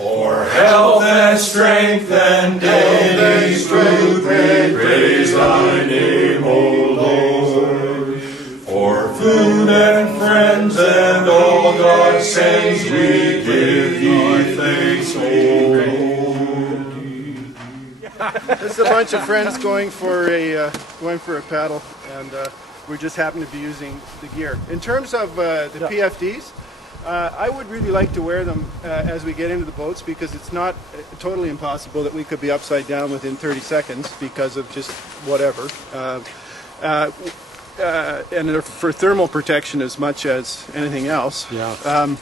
For health and strength and daily food, we praise thy name, O Lord. For food and friends and all God sends, we give thee thanks, O Lord. This is a bunch of friends going for a paddle, and we just happen to be using the gear. In terms of the PFDs, I would really like to wear them as we get into the boats, because it's not totally impossible that we could be upside down within 30 seconds because of just whatever. And they're for thermal protection as much as anything else. Yeah.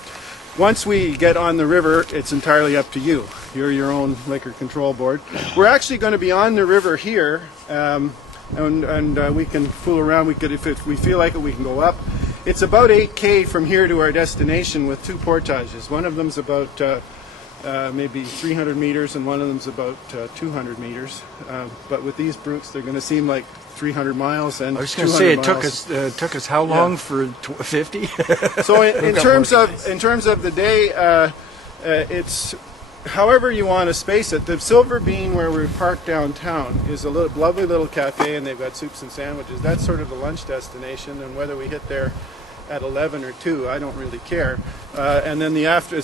Once we get on the river, it's entirely up to you. You're your own liquor control board. We're actually going to be on the river here, and we can fool around. We could, if we feel like it, we can go up. It's about 8K from here to our destination with 2 portages. One of them's about maybe 300 meters, and one of them's about 200 meters. But with these brutes, they're going to seem like 300 miles and 200 miles. I was going to say, it took us how long for 50? So in terms of the day, it's however you want to space it. The Silver Bean, where we're parked downtown, is a lovely little cafe, and they've got soups and sandwiches. That's sort of the lunch destination, and whether we hit there at 11 or 2, I don't really care. And then after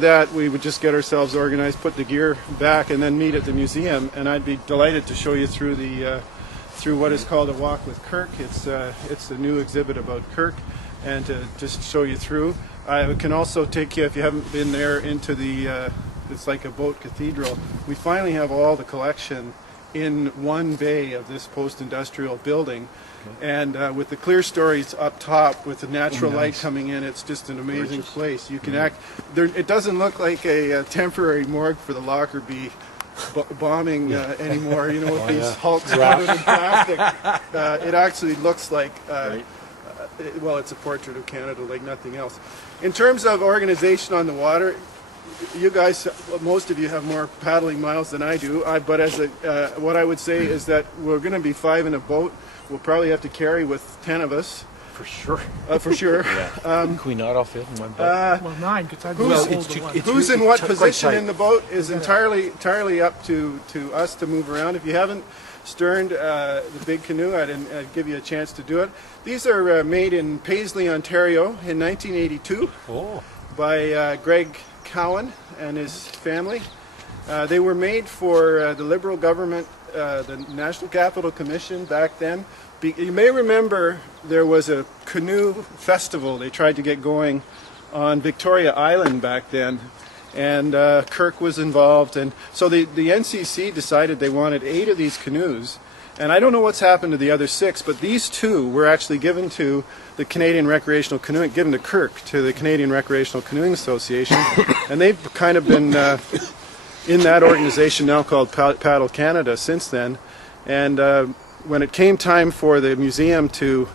that, we would just get ourselves organized, put the gear back, and then meet at the museum. And I'd be delighted to show you through through what is called a walk with Kirk. It's a new exhibit about Kirk, and to just show you through. I can also take you, if you haven't been there, into the it's like a boat cathedral. We finally have all the collection in one bay of this post-industrial building. And with the clear stories up top, with the natural light coming in, it's just an amazing place. You can act there. It doesn't look like a temporary morgue for the Lockerbie bombing anymore. You know, with these hulks covered in plastic. It actually looks like well, it's a portrait of Canada like nothing else. In terms of organization on the water, you guys, most of you have more paddling miles than I do. But as what I would say is that we're going to be 5 in a boat. We'll probably have to carry with 10 of us. For sure. For sure. Can we not all fit in one boat? Well, 9, because I hold the one. Who's in what position in the boat is entirely up to us to move around. If you haven't sterned the big canoe, I'd give you a chance to do it. These are made in Paisley, Ontario in 1982 by Greg Cowan and his family. They were made for the Liberal government, the National Capital Commission back then. You may remember there was a canoe festival they tried to get going on Victoria Island back then, and Kirk was involved, and so the NCC decided they wanted 8 of these canoes, and I don't know what's happened to the other 6, but these 2 were actually given to the Canadian Recreational Canoeing, given to Kirk, to the Canadian Recreational Canoeing Association, and they've kind of been in that organization now called Paddle Canada since then. And when it came time for the museum to,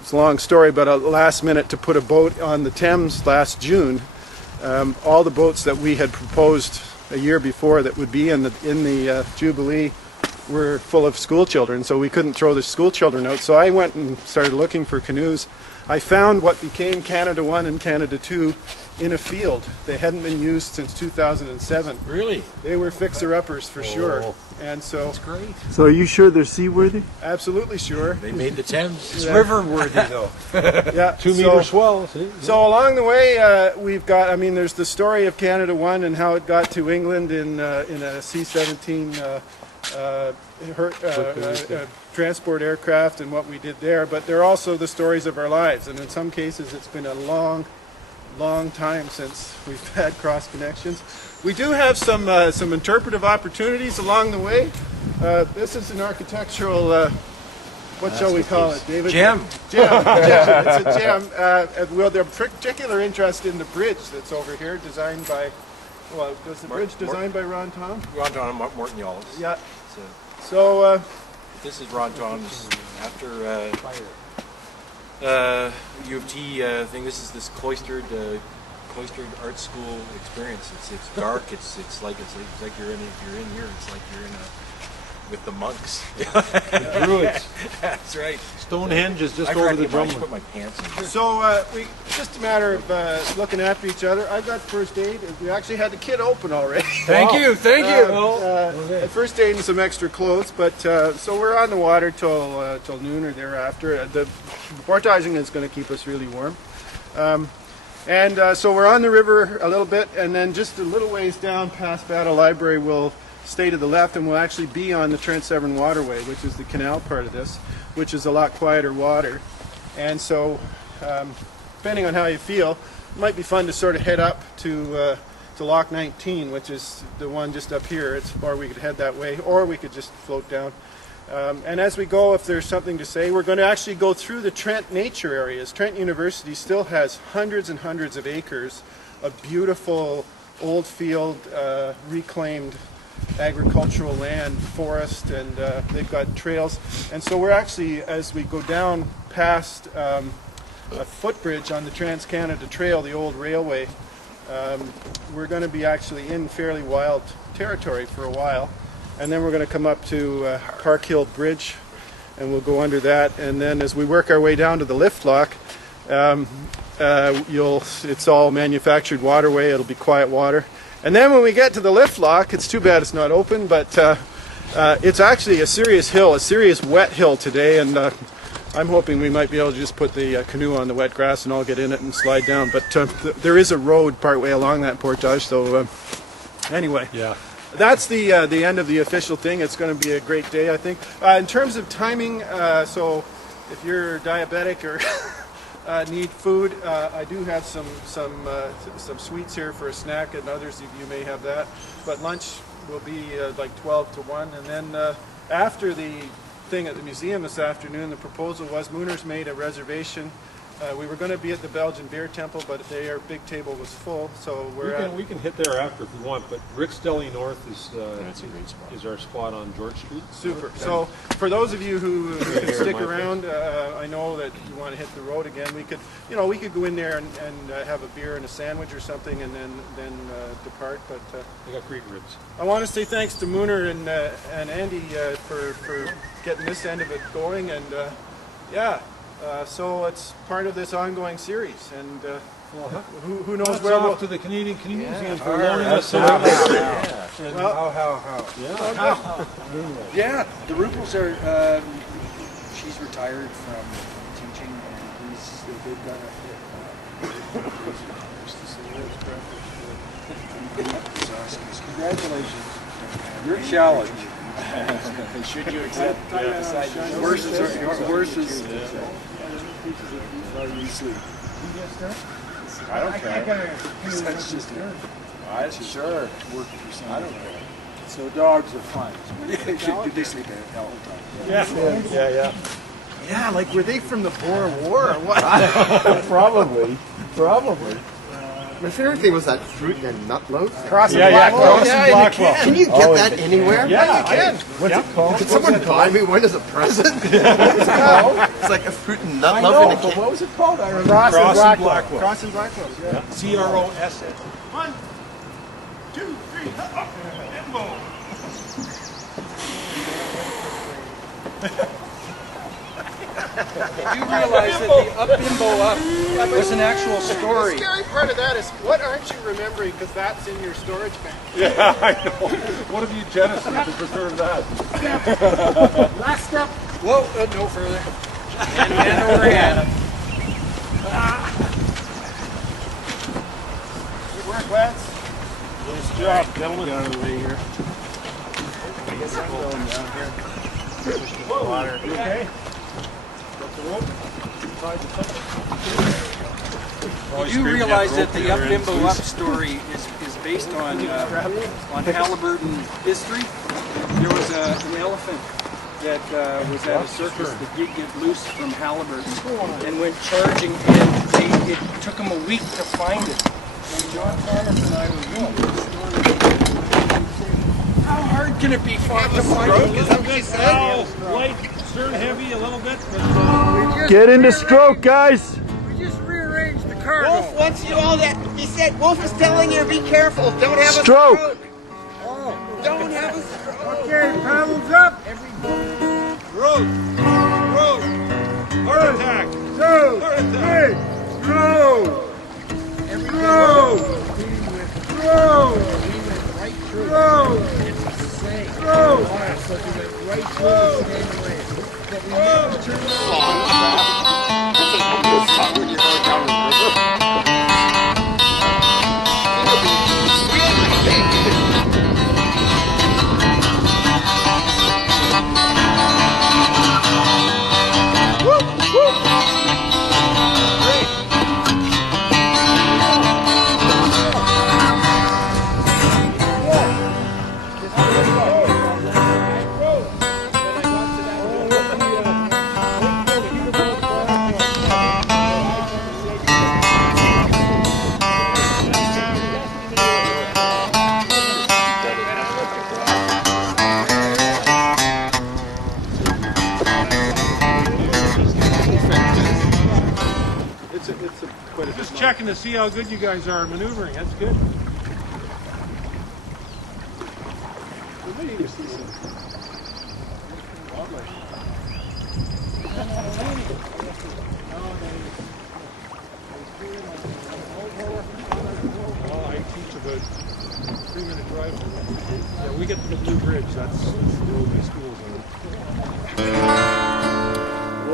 it's a long story, but a last minute to put a boat on the Thames last June, all the boats that we had proposed a year before that would be in the Jubilee were full of school children, so we couldn't throw the school children out. So I went and started looking for canoes. I found what became Canada 1 and Canada 2 in a field. They hadn't been used since 2007. Really? They were fixer-uppers for sure. And so that's great. So are you sure they're seaworthy? Absolutely sure. They made the Thames. It's river-worthy, though. Yeah. 2-meter swell. See? So along the way, we've got, I mean, there's the story of Canada 1 and how it got to England in a C-17 transport aircraft and what we did there, but they're also the stories of our lives, and in some cases it's been a long time since we've had cross connections. We do have some interpretive opportunities along the way. This is an architectural what shall we call it, David? Gem. Gem. It's a gem. Well, their particular interest in the bridge that's over here, designed by, well, was the bridge designed by Ron Tom? Ron Tom and Morton Yallis. Yeah. So this is Ron Tom's after U of T thing. This is this cloistered art school experience. It's dark. It's like you're in here. It's like you're in with the monks. Druids. That's right. Stonehenge is just I over forgot the to drummer. put my pants in. So we just a matter of looking after each other. I got first aid. We actually had the kit open already. Thank you. First aid and some extra clothes, but so we're on the water till noon or thereafter. The portaging is going to keep us really warm. So we're on the river a little bit, and then just a little ways down past Battle Library, we'll stay to the left, and we'll actually be on the Trent Severn Waterway, which is the canal part of this, which is a lot quieter water. And so, depending on how you feel, it might be fun to sort of head up to Loch 19, which is the one just up here. Or we could head that way, or we could just float down. And as we go, if there's something to say, we're going to actually go through the Trent nature areas. Trent University still has hundreds and hundreds of acres of beautiful old field, reclaimed agricultural land, forest, and they've got trails. And so we're actually, as we go down past a footbridge on the Trans-Canada Trail, the old railway, we're going to be actually in fairly wild territory for a while. And then we're going to come up to Park Hill Bridge, and we'll go under that. And then as we work our way down to the lift lock, it's all manufactured waterway. It'll be quiet water. And then when we get to the lift lock, it's too bad it's not open, but it's actually a serious hill, a serious wet hill today. And I'm hoping we might be able to just put the canoe on the wet grass and all get in it and slide down. But there is a road partway along that portage, so anyway. Yeah. That's the end of the official thing. It's going to be a great day, I think. In terms of timing, so if you're diabetic or need food, I do have some sweets here for a snack, and others of you may have that. But lunch will be like 12 to 1, and then after the thing at the museum this afternoon, the proposal was Mooner's made a reservation. We were going to be at the Belgian Beer Temple, but their big table was full, so we can hit there after if we want. But Rick's Deli North is That's a great spot. is our spot on George Street. Super. So for those of you who can stick around, I know that you want to hit the road again. We could go in there and have a beer and a sandwich or something, and then depart. But They got great ribs. I want to say thanks to Mooner and Andy for getting this end of it going, and so it's part of this ongoing series, and who knows Hats where we'll... off to the Canadian Canoe Museum for loaning us some. Yeah, the Rupels are, she's retired from teaching, and they've got Congratulations. Your challenge. Should you accept Horses I don't care. That's just sure. I don't care. So dogs are fun. Do they sleep in all the time? Yeah. Yeah, like were they from the Boer War or what? Probably. My favorite thing was that fruit and nut loaf. Crossing Blackwell. Can you get that anywhere? Yeah, I can. What's it called? Could someone buy me one as a present? It's like a fruit and nut loaf in a can. What was it called? I remember. Crossing Blackwell. Crossing Blackwell, yeah. CROS. 1, 2, 3, up, and boom. Did you realize that the Up Bimbo Up was an actual The story? scary part of that is, what aren't you remembering because that's in your storage bank? Yeah, I know. What have you jettisoned to preserve that? Last step. Whoa, no further. And over hand. Good work, lads. Nice job, gentlemen. Get out of the way here. I guess I'm going down here. Pushing the water. You okay? Did you realize that the Up Bimbo Up story is based on Halliburton history? There was an elephant that was at a circus that did get loose from Halliburton and went charging, and it took them a week to find it. And John Thomas and I were how hard can it be to find it? Is that what you said? Light, stern heavy a little bit. Get into stroke, guys. We just rearranged the cargo. Wolf wants you all that. He said, Wolf is telling you to be careful. Don't have a Stroke. stroke. Don't have a Okay, paddles up. Road. Heart attack. 2, 3. Row. Row. Just checking to see how good you guys are maneuvering. That's good. Well, I teach about 3-minute drive. Yeah, we get to the Blue Bridge. That's the only schools.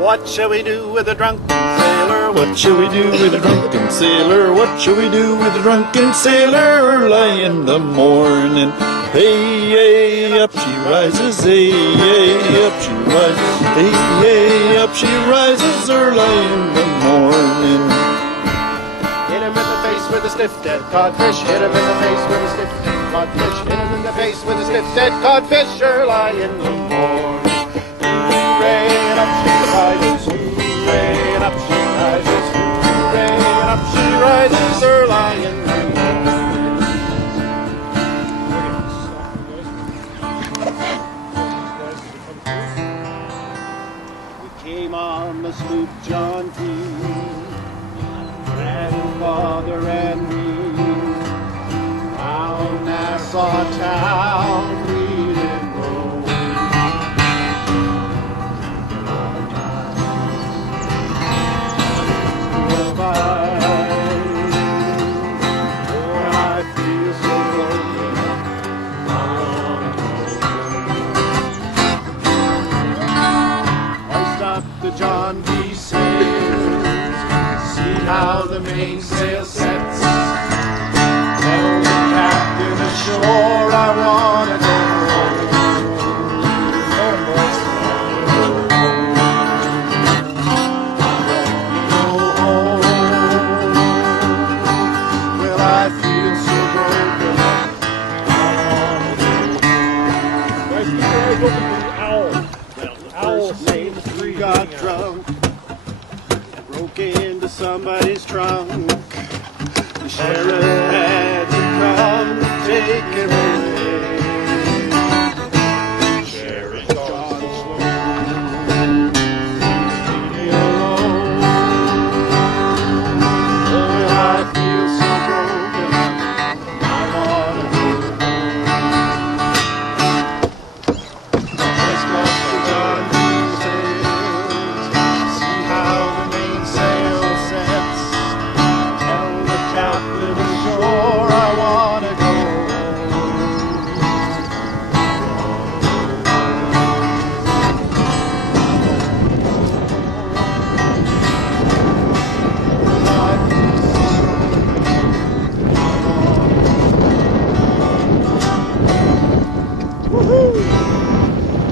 What shall we do with a drunken sailor? What shall we do with a drunken sailor? What shall we do with a drunken sailor? Early in the morning, hey, hey, up she rises, hey, hey, up she rises, hey, hey, up she rises early in the morning. Hit him in the face with a stiff dead codfish. Hit him in the face with a stiff dead codfish. Hit him in the face with a stiff dead codfish early in the morning. Hooray, and up she rises, hooray, and up she rises, hooray, and up she rises early in the morning. We came on the sloop John P. Grandfather and me, round Nassau town we did go. John B. sails, see how the mainsail sets. Tell the captain ashore I wanna go home. Well, I feel so broken. First night we got drunk, broke into somebody's trunk. The sheriff had to come take him away. Sheriff John Sloan, leave me alone. Oh, I feel so broken, I wanna go home. Let's go to John B. sails, see how the mainsail sets. Tell the captain ashore I wanna go home.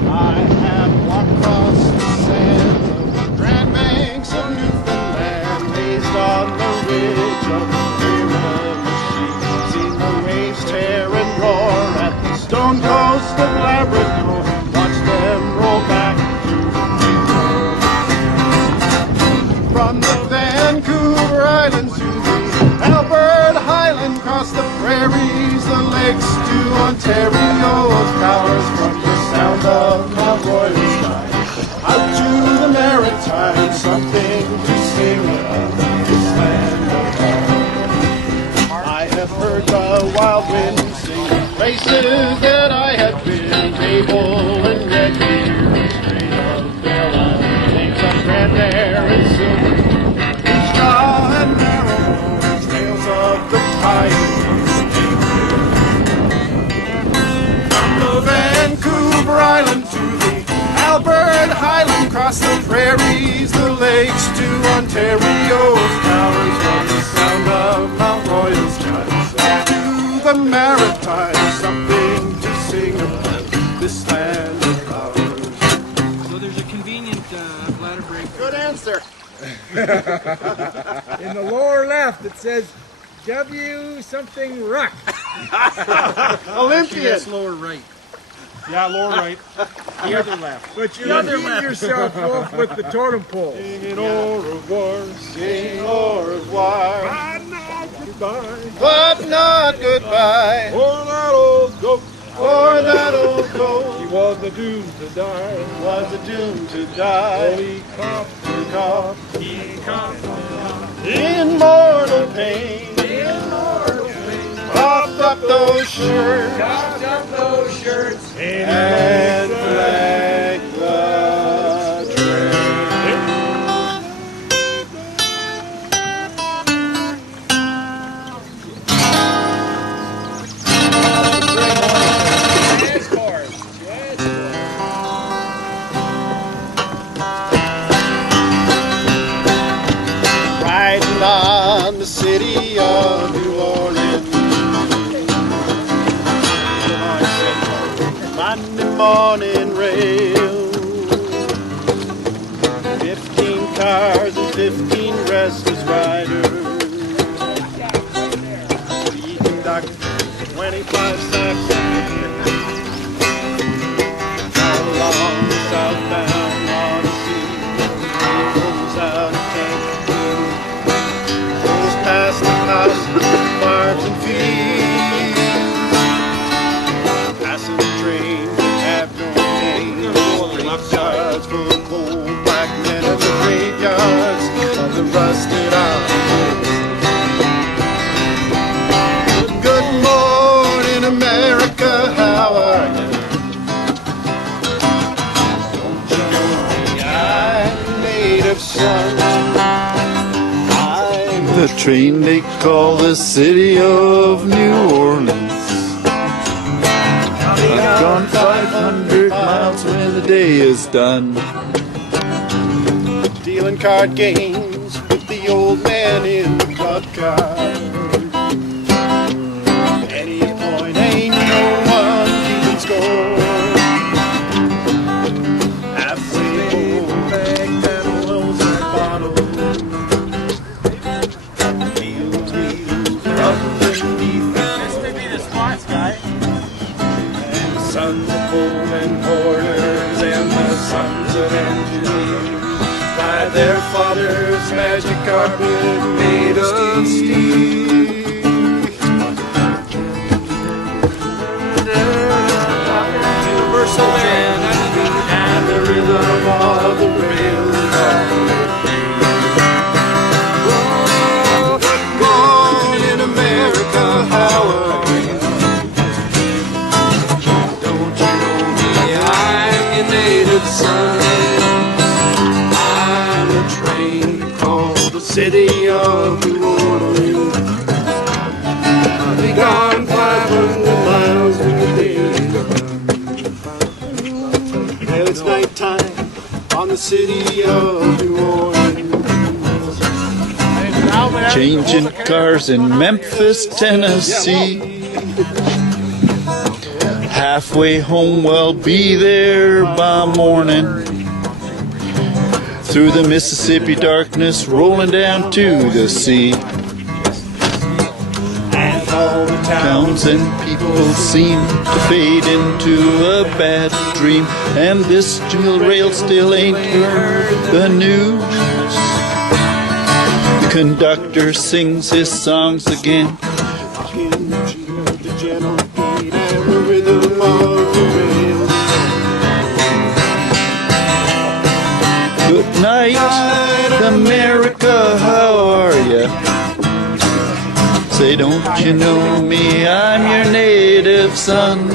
I have walked across the sand of Grand Banks of Newfoundland, raised on the ridge of Biemann, seen the waves tear and roar at the stone coast of Labrador, watched them roll back through the from the Vancouver Islands to the Alberta Highland, across the prairies, the lakes to Ontario's towers, from the sound of Mount Royal sky out to the Maritimes, something to sing of this land of ours. I have heard the wild wind sing places that I have been. island, cross the prairies, the lakes to Ontario. Towers from the sound of Mount Royal's chimes up to the Maritimes, something to sing about this land of ours. So there's a convenient bladder break. Good answer. In the lower left, it says W something Ruck. Olympian. That's lower right. Yeah, lower right. The other left. But you repeat yourself, Wolf, with the totem pole. Singing au revoir, singing au revoir. But not goodbye. But not goodbye. For that old goat, For that old goat he was the doomed to die. was a doom to die. He coughed, He coughed he coughed. in mortal pain. Coughed up those shirts and flagged the train. Riding on the city of New Orleans, Monday morning rail. 15 cars and 15 restless riders. We conduct 25 sacks all along the southbound Odyssey. Goes out of Cancun, goes past the houses, farms and fields. Passing the train, have no name. Graveyards full of cold black men in the graveyards of the rusted out. Good morning, America, how are you? Don't you know me? I'm native son. I'm The train they call the city of New Orleans. I've gone 500 miles when the day is done. dealing card games with the old man in the club car. Any point ain't no one keeping score. Half full bag pedals and bottles. Wheels up beneath. This may be the spots, guy. And the sons of Pullman porters and the sons of engineers by their father's magic carpet made of steel. Universal and the rhythm of the rails. Born in America, how are you? Don't you know me? I'm your native son. I'm a train called the city of New Orleans. I'll be gone 500 miles when the day is done. Well, it's nighttime on the city of New Orleans. Changing cars in Memphis, Tennessee. Halfway home, we'll be there by morning. Through the Mississippi darkness, rolling down to the sea. And all the Towns and people seem to fade into a bad dream, and this steel rail still ain't heard the news. The conductor sings his songs again. the gentle beat and the rhythm of the rails. Good night, America, how are ya? Say, don't you know me? I'm your native son.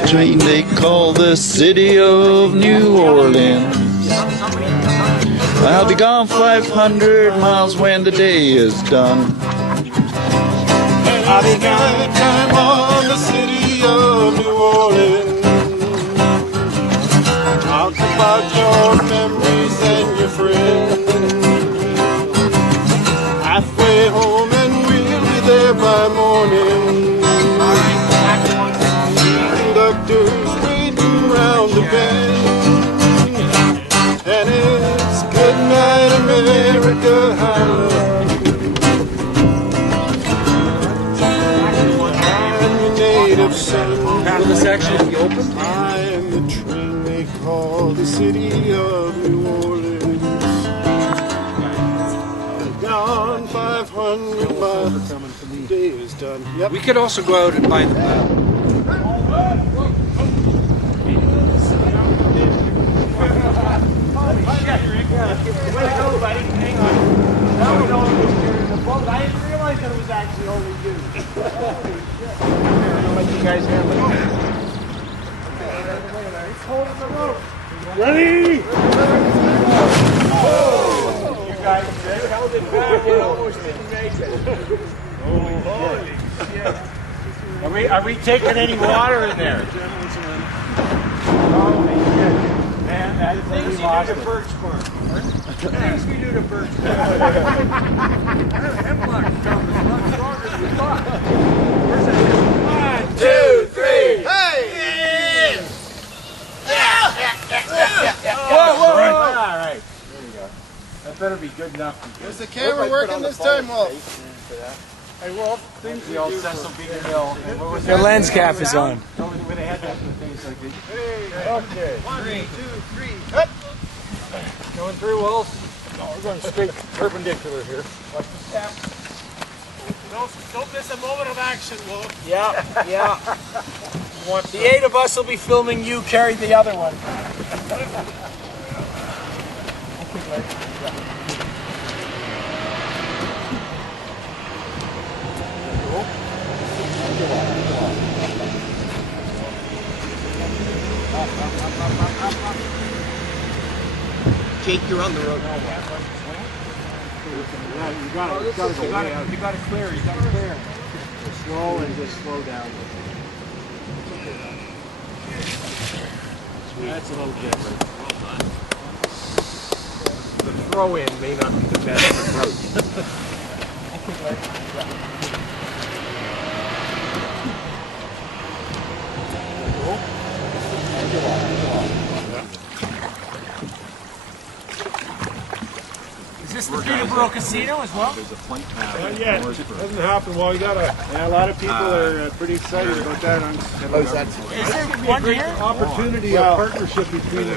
The train they call the city of New Orleans. I'll be gone 500 miles when the day is done. I'll be gone time on the city of New Orleans. called the city of New Orleans. Down 500 miles, the day is done. Yep. We could also go out and buy the bow. I didn't realize that it was actually only you. I'll let you guys handle it. Ready? Oh! You guys held it back and almost didn't make it. Holy shit. Are we taking any water in there? Holy shit. Man, that thing we lost it. Birch bark. Things we do to birch bark. That hemlock stuff is a lot stronger than we thought. Where's that? 1, 2, 3. Hey! Whoa, whoa, whoa! All right. There we go. That better be good enough. Is the camera working this time, Wolf? Hey, Wolf, things we do Cecil B. DeMille. Your lens cap is on. When they had that things like this. Okay. 1, 2, 3. Cut. Going through, Wolf. No, we're going straight perpendicular here. Watch the step. Don't miss a moment of action, Wolf. Yeah, yeah. The 8 of us will be filming you carry the other one. Jake, you're on the road. Yeah, you got to clear. You got to clear. Just slow and just slow down. That's a little different. The throw-in may not be the best approach. Is this the Peterborough Casino as well? Not yet. It hasn't happened. Well, you got to... Yeah, a lot of people are pretty excited about that. Oh, is that... Is there one here? Opportunity, a partnership between the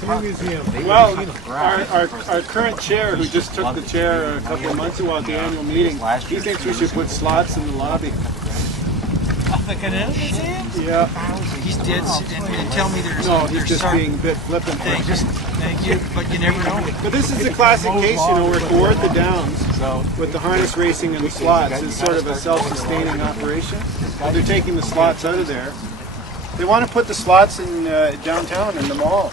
Canoe Museum. Well, our current chair, who just took the chair a couple of months ago at the annual meeting, he thinks we should put slots in the lobby. Of the Canoe Museum? Yeah. He's dead. And tell me there's No, he's just being a bit flippant. Thank you, but you never know. But this is a classic case, you know, where we're at the Downs with the harness racing and the slots. It's sort of a self-sustaining operation. But they're taking the slots out of there. They want to put the slots in downtown in the mall.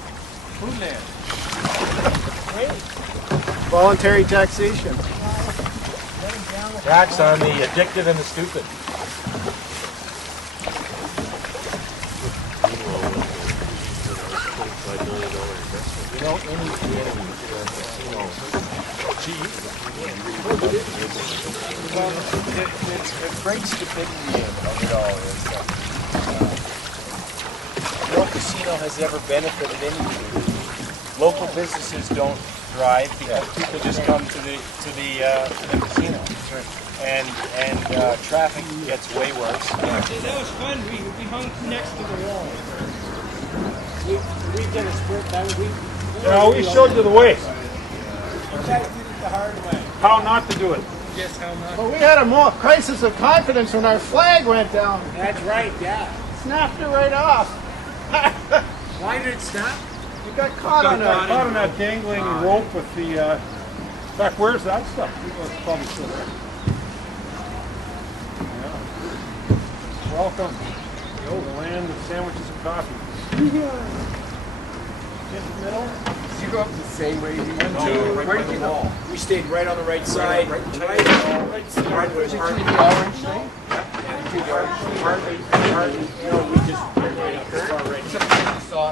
Foodland. Voluntary taxation. Tax on the addicted and the stupid. You know, any the great stupidity of it all is no casino has ever benefited anybody. Local businesses don't thrive because people just come to the casino, and traffic gets way worse. That was fun. We hung next to the wall. We did a sprint. Yeah, we showed you the way. You guys did it the hard way. How not to do it. Yes, how not? Well, we had a more crisis of confidence when our flag went down. That's right, yeah. Snapped it right off. Why did it stop? You got caught on that. Caught on that dangling rope with the... in fact, where's that stuff? It's probably still there. Yeah. Welcome. The land of sandwiches and coffee. Did you go up the same way as you went to? Where did you go? We stayed right on the right side. Right side. Where's the orange thing?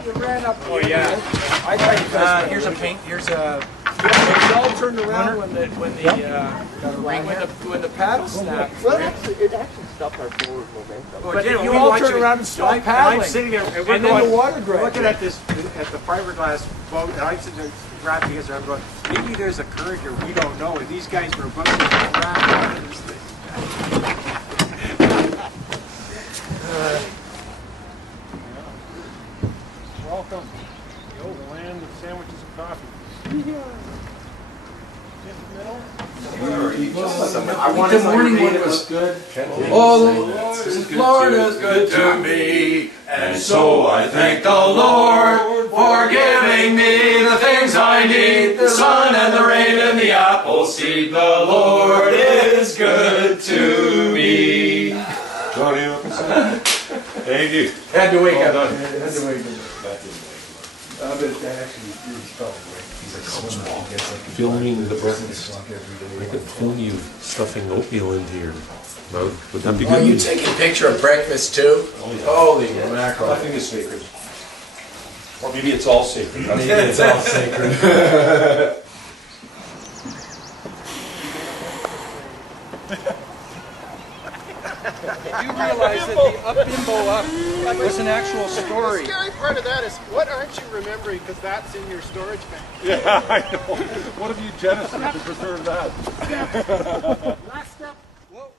You ran up. Oh yeah. I thought you guys. Here's a paint. Here's a. It all turned around when the paddle snapped. Well, it actually stopped our forward momentum. But you all turned around and stopped paddling. I'm sitting there, and And then the water we're dragged. looking at this, at the fiberglass boat, and I'm sitting there wrapping against her. I'm going, maybe there's a current here we don't know, and these guys were about to wrap out of this thing. Welcome. The land of sandwiches and coffee. The morning one was good. Oh, Lord is good to me, and so I thank the Lord for giving me the things I need, the sun and the rain and the apple seed. The Lord is good to me. Thank you. Had to wake up. Well done. Had to wake up. Filming the breakfast. I could film you stuffing oatmeal into here. No, would that be good? Are you taking a picture of breakfast too? Holy mackerel. Nothing is sacred. Or maybe it's all sacred. Maybe it's all sacred. You realize that the up bimbo up was an actual story. The scary part of that is, what aren't you remembering because that's in your storage bank? Yeah, I know. What have you jettisoned to preserve that? Last step. Well,